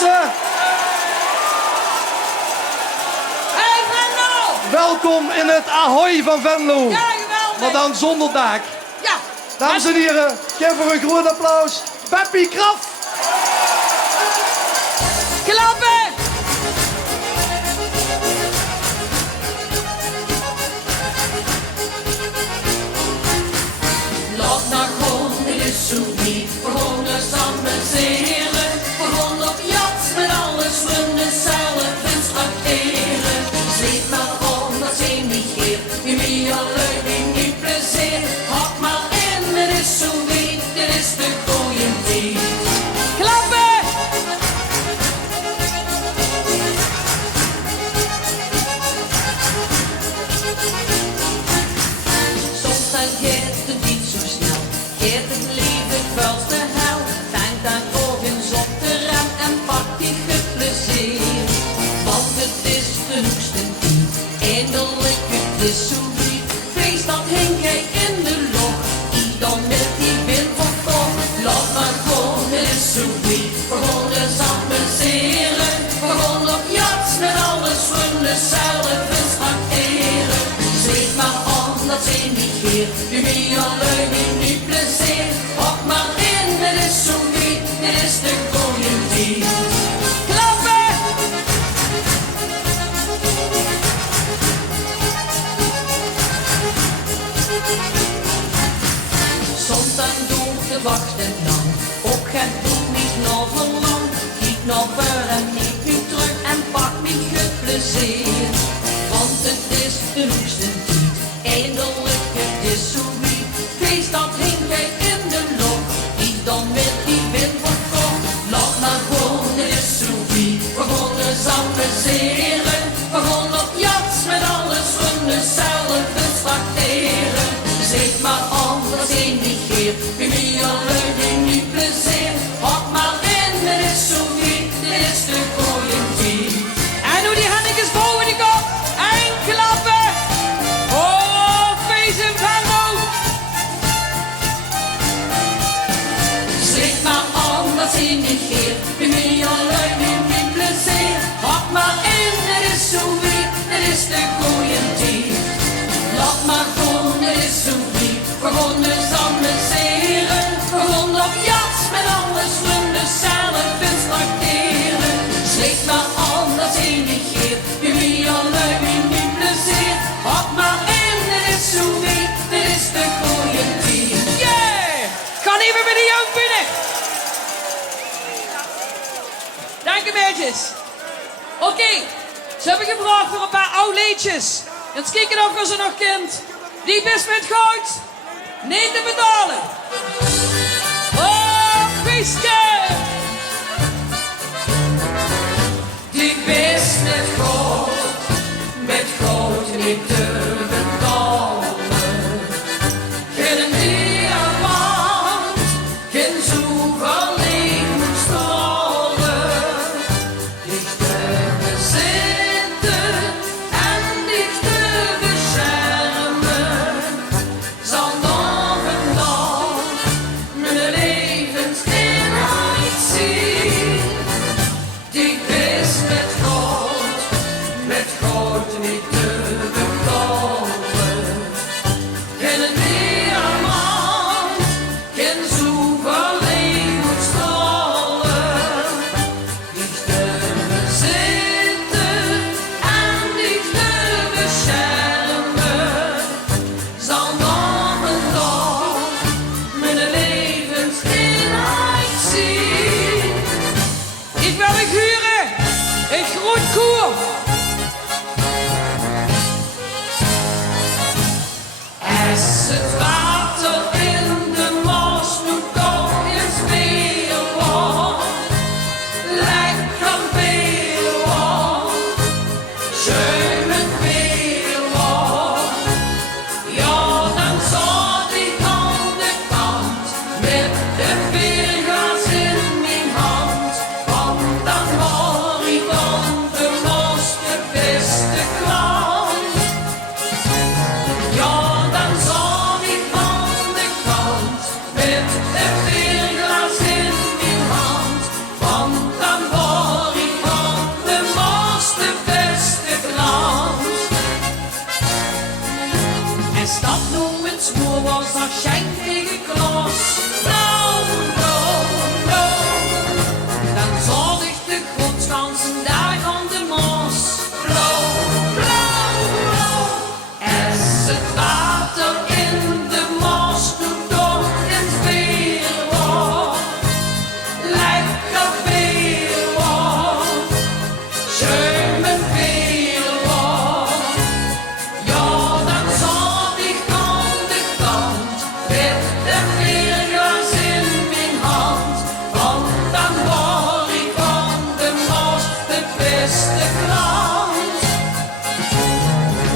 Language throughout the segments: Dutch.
mensen. Hey Venlo! Welkom in het Ahoy van Venlo. Ja, geweldig. Maar dan zonder dak. Ja. Dames en heren, geef voor een groot applaus. Beppie Kraf. Klappen! Laat naar gewoon, dit is zo niet. We gaan er samen zeren. We gaan op jacht met alles runnen, zelf winst acteren. Sleep maar aan, dat zijn niet geer. Wie mij alleen die niet plezier. Hak maar in, het is zo niet. Dit is de goeie tijd. Klappen! Soms dan gaat het niet zo snel. Gaat het leven vuilst de hel. Denk dan ook eens op de rem en pak die geplezier. Want het is de hoogste tijd. Eindelijk het is zo niet. Feest dat hing jij in de log. Dan met die wind van kom. Laat maar gewoon, het is zo niet. We gaan er samen zeren. We gaan op jacht met alles runnen, zelf eens acteren. Zeg maar aan, dat zijn niet geer. Wie mij alleen wie niet plezier. Hak maar in, het is zo niet. Dit is de goeie tijd. Klappen! Soms dan doet de wachten lang. Ook het doet niet nog lang. Kijk naar voor en niet nu terug en pak niet het plezier. Want het is de hoogste tijd. Eindelijk het is zo niet. Feest dat hing jij in de lok. Die dan met die wind van kom. Laat maar gewoon, het is zo niet. We gaan er samen zeren. We gaan op jacht met alles runnen, zelf eens tracteren. Zeg maar aan, dat zijn niet geer. Wie mij alleen die niet plezier. Hak maar in, het is zo niet. Dit is de goeie tijd. En doe die handjes boven die kop. En klappen. Oh, feest in Venlo. Zeg maar aan, dat zijn niet geer. Wie mij alleen die niet plezier. Hak maar in, het is zo niet. Dit is de goeie tijd. Laat maar gewoon, het is zo niet. We gaan er samen zeren. We gaan op jacht met alles runnen, zelf eens tracteren. Sleep maar aan, dat zijn niet geer. Wie mij alleen wie niet plezier. Hak maar in, het is zo niet. Dit is de goeie tijd. Yeah! Kan even met de jeugd binnen. Dank je, meisjes. Oké, ze hebben gevraagd voor een paar oude liedjes. Eens kijken of we ze nog kent. Die best met goud. Niet te betalen. Oh, feestje. Die best met goud niet te betalen. Geen diamant, geen zoveel licht stralen. Dicht te zitten en dicht te beschermen. Zal nog een dag mijn levensinhoud maar schenk tegen klas. Nou, nou, nou. Dan zal ik de grondgansen daar aan de mos. Blauw, blauw, blauw. Als het water in de mos doet toch het weer wat. Lekker weer wat. Schöne weer wat. Ja, dan zat ik aan de kant met de weerglas in mijn hand. Want dan was ik van de mos de beste klant.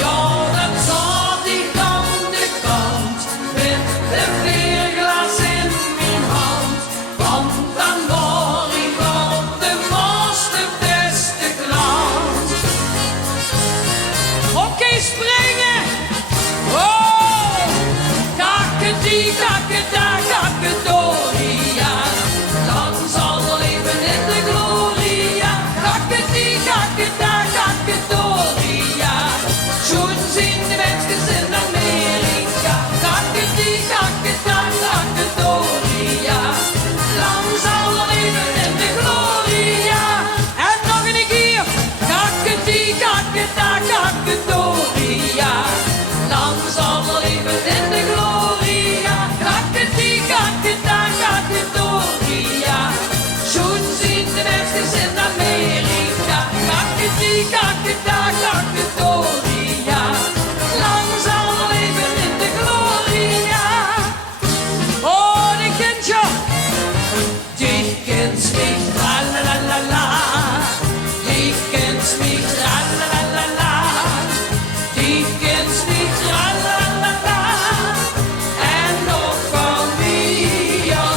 Ja, dan zat ik aan de kant met de weerglas in mijn hand. Want dan was ik van de mos de beste klant. Oké, springen! Oh! Kakkedie, kakkeda, kakkedoria. Dan zal er leven in de gloria. Kakkedie, kakkeda, kakkedoria. Schon zien de mensen in Amerika. Kakkedie, kakkeda, kakkedoria. Lang zal er leven in de gloria. En nog een keer. Kakkedie, kakkeda, kakkedoria. Lang zal er leven in de gloria. Kakkedie, kakkeda, kakkedoria. Schon zien de mensen in Amerika. Kakkedie, kakkeda, kakkedoria. Lang zal er leven in de gloria. Oh, die kindje. Dich kennst mich, tralalala. Dich kennst mich, tralalala. Dich kennst mich, tralalala. En nog van mir.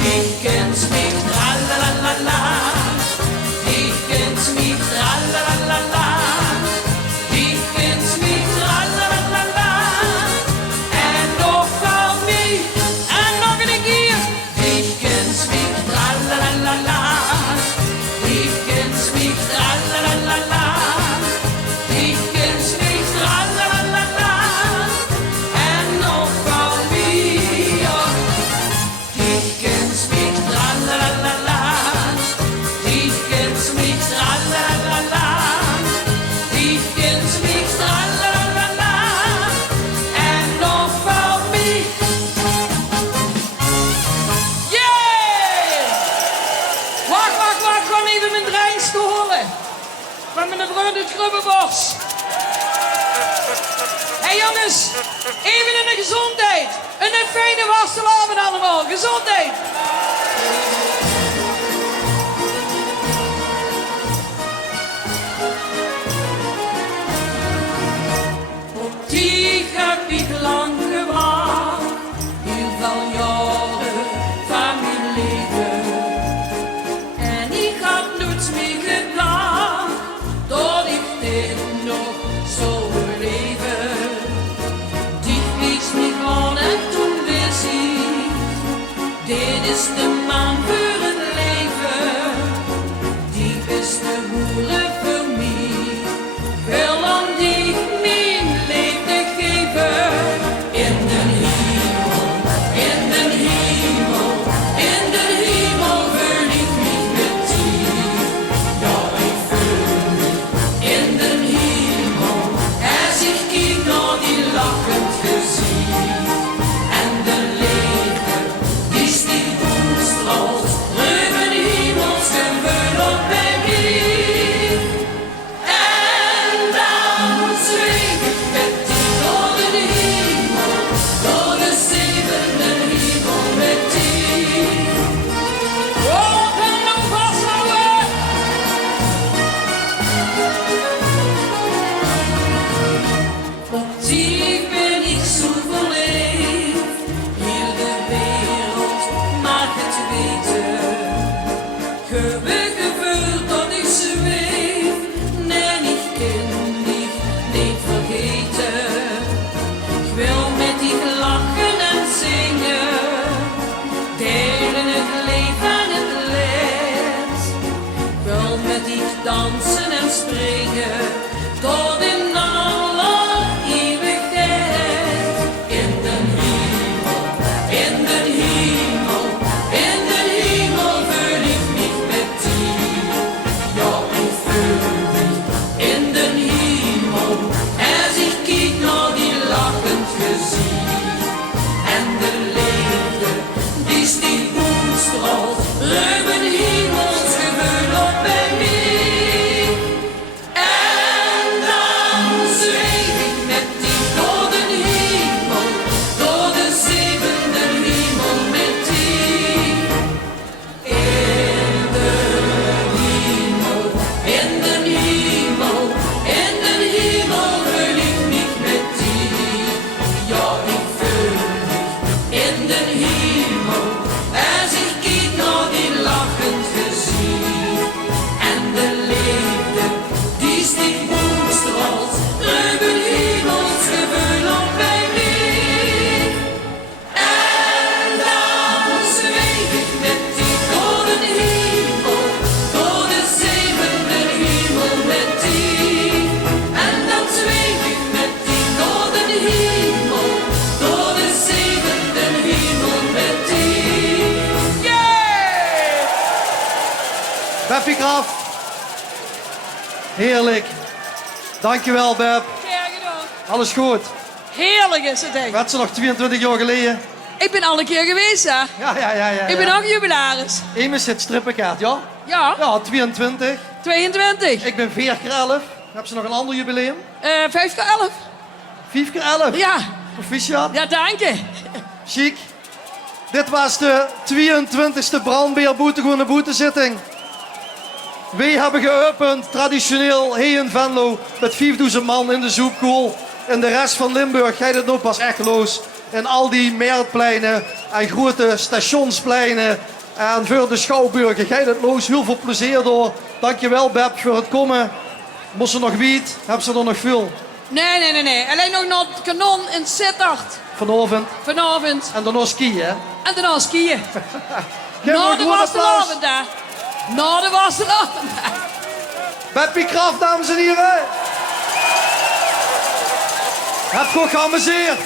Dich kennst mich, tralalala. Dich kennst mich, tralalala. Dich kennst mich, tralalala. En nog van mir. En nog een keer. Ich kenn's mich, tralalala. Ich kenn's mich, tralalala. Ich kenn's mich, tralalala. En nog van mir. Ich kenn's mich, tralalala. Ich kenn's mich, tralalala. Ich kenn's mich, tralalala. En nog van mir. Yay! Wacht, wacht, wacht. Ik ga even mijn dreins holen. Van mijn vriend uit Grubbenbos. Hé jongens, even in de gezondheid. Een fijne vastelavond allemaal. Gezondheid. Op die heb ik lang gewacht, heel veel jaren van mijn leven. En ik had nooit meer gedacht, dat ik dit nog zou beleven. Die wees me gewoon en toen wist ik, dit is de man voor het leven. Die is de moeder voor mij, wil aan die mijn leven geven. In de hemel, in de hemel, in de hemel wil ik mich met die. Ja, ik voel mich in de hemel, als ik kijk naar die lachend gezicht. En de leven, die sticht omstraalt, ruimen hemels en wil op bij mij. En dan zweef ik met die door de hemel, door de zevende hemel met die. Oh, en nog vasthouden. Op die ben ik zo verleefd, heel de wereld mag het weten. Gevoel dat ik zweef, nee, ik kan mich niet vergeten. Ik wil met die lachen en zingen, delen het leven en het leed. Ik wil met die dansen en springen, tot in alle eeuwigheid. In de Beppie Graf. Heerlijk. Dankjewel, Beb. Graag gedaan. Alles goed. Heerlijk is het echt. Werd ze nog 22 jaar geleden? Ik ben al een keer geweest, hè. Ja. Ik ben ook jubilaris. Emus zit strippenkaart, ja? Ja, Ja, 22. 22. Ik ben 4 keer 11. Heb ze nog een ander jubileum? 5 keer 11. 5 keer 11. Ja, Proficiat. ja, dank je. Chic. Dit was de 22e brandweerboete, gewoon een boetezitting. Wij hebben geopend, traditioneel, hier in Venlo, met 5000 man in de zoepkoel. En de rest van Limburg gaat het nog pas echt los. En al die marktpleinen en grote stationspleinen en voor de schouwburgen gaat het los. Heel veel plezier door. Dankjewel, Beb, voor het komen. Moest ze nog wiet? Hebben ze er nog veel? Nee. Alleen nog naar het kanon in Sittard. Vanavond. Vanavond. En daarna skiën, hè? En daarna skiën. Geef Na een de groot applaus. vastelavond, hè. Na de vastelavond, hè. Beppie Kraft, dames en heren. Heb je ook geamuseerd?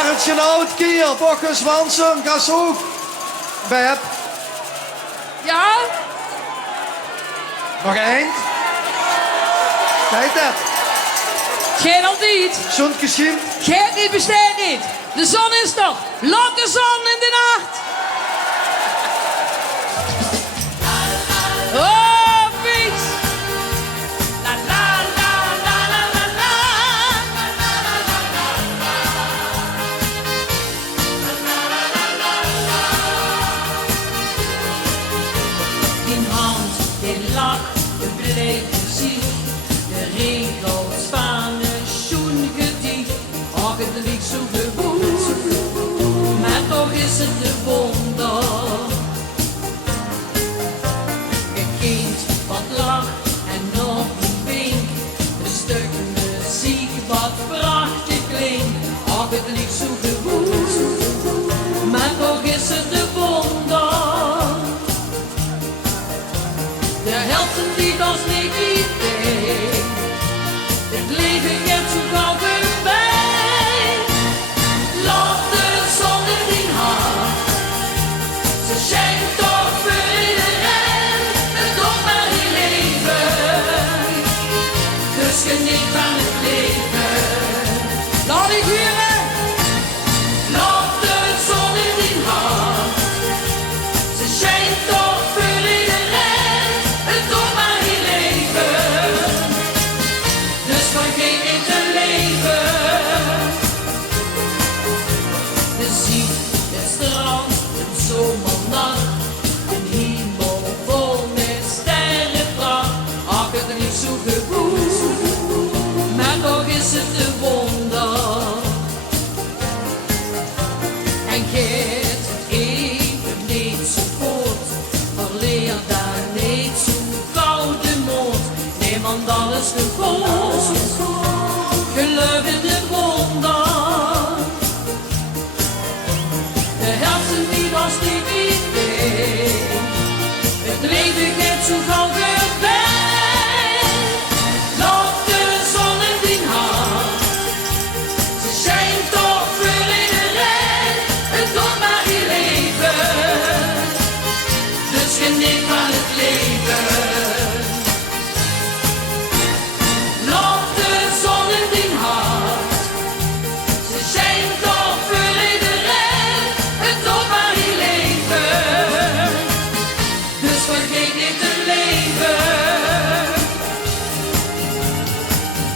Arendtje Oud, Kier, Bokkes, Wansum, Gashoek. Beb, Ja? nog eind. Kijk dat. Geen altijd. Zo'n geschiedenis. Geen niet, besteed niet. De zon is er. Laat de zon in de nacht. Oh, fiets. La la la la la la la. Die hand, die lach, de bleke ziel, de regels van een schoengedicht. Och, het liegt zo goed, maar toch is het de wonder. Een kind wat lacht en nog een wink, een stuk muziek wat prachtig klinkt. Och, het liegt zo goed, maar toch is het de wonder. De helft niet als niet idee. Het leven gaat zo gauw voorbij. Laat de zon in die hart. Ze schijnt toch voor iedereen. Het doet maar je leven. Dus geniet van het leven. Laat ik huren. Laat de zon in die hart. Ze schijnt toch voor iedereen. Het doet maar je leven. Dus vergeet niet te leven. De zee, het strand, een zomernacht. Een hemel vol met sterrenpracht. Ach, het is niet zo goed, maar toch is het een wonder. En geet het even niet zo voort. Verleer daar niet zo gauw de moed. Nee, want alles goed. Geloof in de wonder. De helft niet als niet idee. Het leven gaat zo gauw voorbij. Laat de zon in die hart. Ze schijnt toch voor iedereen. Het doet maar je leven. Dus geniet van het leven. Laat de zon in die hart. Ze schijnt toch voor iedereen. Het doet maar je leven. Dus vergeet niet te leven.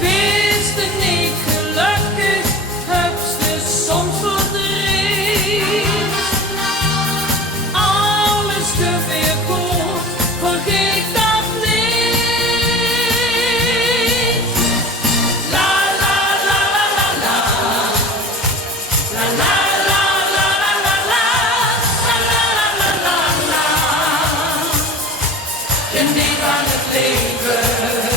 Wees er niet gelukkig, heb je soms verdriet. Alles gaat weer goed, vergeet dat niet. La la la la la la. La la la la la la la. La la la la la la. Geniet van het leven.